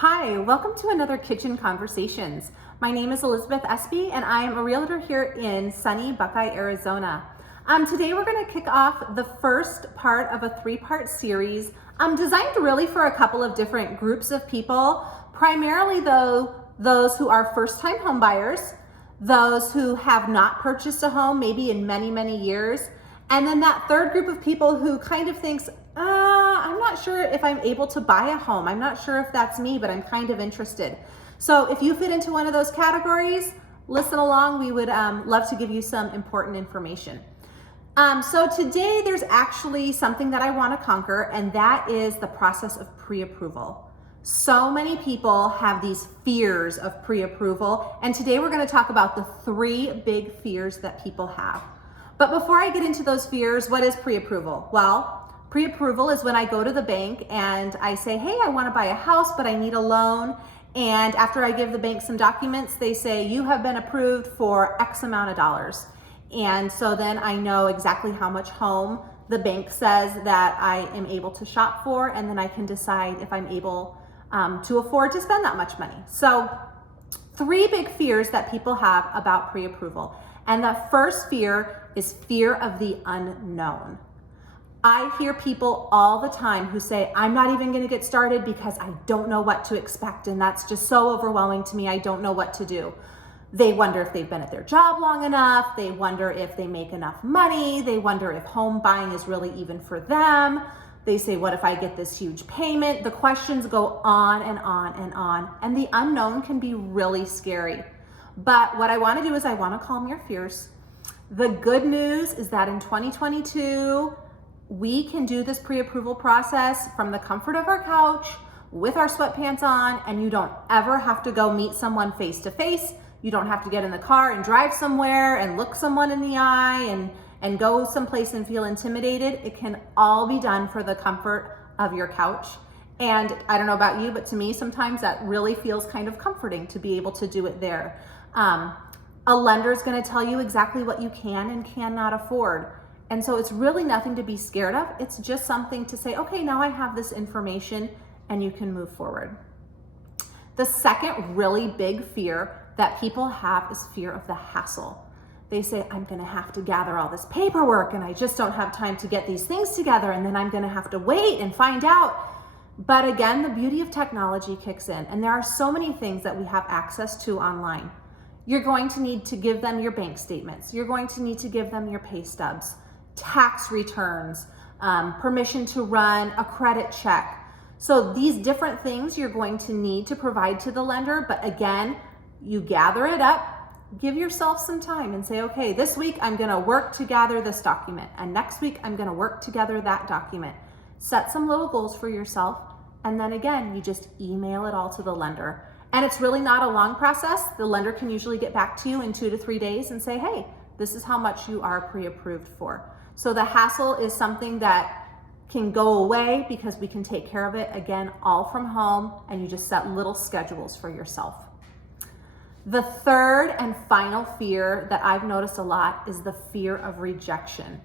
Hi, welcome to another Kitchen Conversations. My name is Elizabeth Espy and I am a realtor here in sunny Buckeye, Arizona. Today we're going to kick off the first part of a three-part series designed really for a couple of different groups of people, primarily those who are first-time home buyers, those who have not purchased a home maybe in many, many years, and then that third group of people who kind of thinks, I'm not sure if I'm able to buy a home. I'm not sure if that's me, but I'm kind of interested. So if you fit into one of those categories, listen along. We would love to give you some important information. So today there's actually something that I want to conquer, and that is the process of pre-approval. So many people have these fears of pre-approval, and today we're going to talk about the three big fears that people have. But before I get into those fears, what is pre-approval? Well, pre-approval is when I go to the bank and I say, hey, I want to buy a house, but I need a loan. And after I give the bank some documents, they say, you have been approved for X amount of dollars. And so then I know exactly how much home the bank says that I am able to shop for, and then I can decide if I'm able to afford to spend that much money. So three big fears that people have about pre-approval. And the first fear is fear of the unknown. I hear people all the time who say, I'm not even going to get started because I don't know what to expect, and that's just so overwhelming to me. I don't know what to do. They wonder if they've been at their job long enough. They wonder if they make enough money. They wonder if home buying is really even for them. They say, what if I get this huge payment? The questions go on and on and on, and the unknown can be really scary. But what I want to do is I want to calm your fears. The good news is that in 2022, we can do this pre-approval process from the comfort of our couch with our sweatpants on, and you don't ever have to go meet someone face to face. You don't have to get in the car and drive somewhere and look someone in the eye and go someplace and feel intimidated. It can all be done for the comfort of your couch. And I don't know about you, but to me, sometimes that really feels kind of comforting to be able to do it there. A lender is going to tell you exactly what you can and cannot afford. And so it's really nothing to be scared of. It's just something to say, okay, now I have this information, and you can move forward. The second really big fear that people have is fear of the hassle. They say, I'm going to have to gather all this paperwork, and I just don't have time to get these things together, and then I'm going to have to wait and find out. But again, the beauty of technology kicks in, and there are so many things that we have access to online. You're going to need to give them your bank statements. You're going to need to give them your pay stubs, tax returns, permission to run a credit check. So these different things you're going to need to provide to the lender. But again, you gather it up, give yourself some time and say, okay, this week I'm going to work to gather this document, and next week I'm going to work to gather that document. Set some little goals for yourself, and then again, you just email it all to the lender. And it's really not a long process. The lender can usually get back to you in 2 to 3 days and say, hey, this is how much you are pre-approved for. So the hassle is something that can go away because we can take care of it, again, all from home, and you just set little schedules for yourself. The third and final fear that I've noticed a lot is the fear of rejection.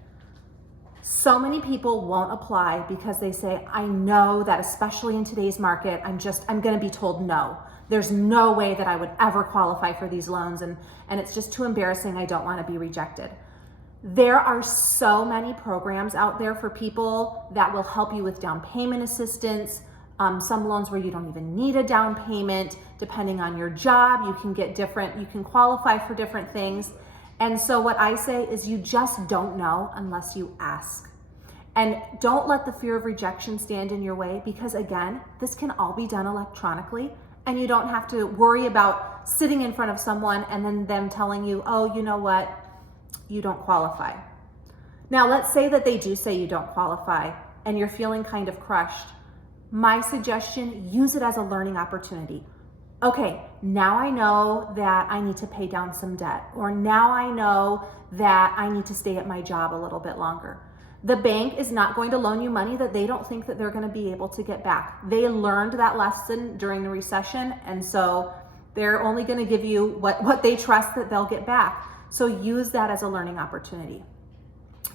So many people won't apply because they say, I know that especially in today's market, I'm going to be told no. There's no way that I would ever qualify for these loans, and it's just too embarrassing. I don't want to be rejected. There are so many programs out there for people that will help you with down payment assistance. Some loans where you don't even need a down payment. Depending on your job, you can qualify for different things. And so what I say is you just don't know unless you ask. And don't let the fear of rejection stand in your way, because again, this can all be done electronically, and you don't have to worry about sitting in front of someone and then them telling you, oh, you know what, you don't qualify. Now, let's say that they do say you don't qualify and you're feeling kind of crushed. My suggestion, use it as a learning opportunity. Okay, now I know that I need to pay down some debt, or now I know that I need to stay at my job a little bit longer. The bank is not going to loan you money that they don't think that they're going to be able to get back. They learned that lesson during the recession, and so they're only going to give you what they trust that they'll get back. So use that as a learning opportunity.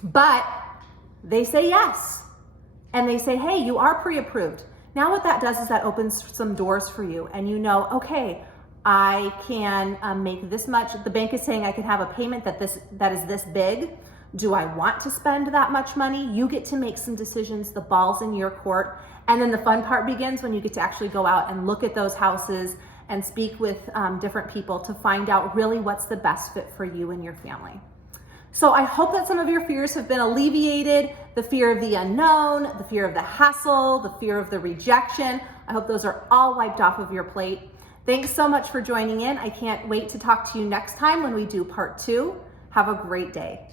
But they say yes, and they say, hey, you are pre-approved. Now what that does is that opens some doors for you, and you know, okay, I can make this much. The bank is saying I can have a payment that is this big. Do I want to spend that much money? You get to make some decisions. The ball's in your court. And then the fun part begins when you get to actually go out and look at those houses and speak with different people to find out really what's the best fit for you and your family. So I hope that some of your fears have been alleviated. The fear of the unknown, the fear of the hassle, the fear of the rejection. I hope those are all wiped off of your plate. Thanks so much for joining in. I can't wait to talk to you next time when we do part 2. Have a great day.